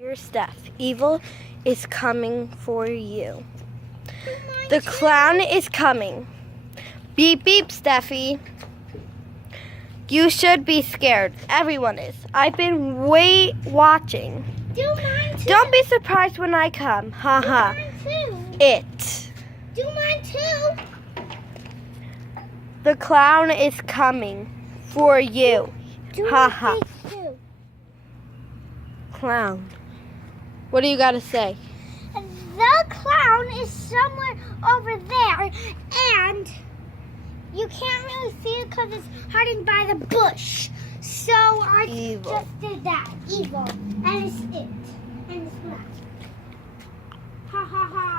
Dear Steph, evil is coming for you. The clown is coming. Beep, beep, Steffi. You should be scared. Everyone is. I've been watching. Do mine too. Don't be surprised when I come. Ha ha. Do mine too. It. Do mine too. The clown is coming for you. Do Ha my ha. face too. Clown. What do you got to say? The clown is somewhere over there, and you can't really see it because it's hiding by the bush. So I Evil. just did that. Evil. And it's it. And it's black. Ha ha ha.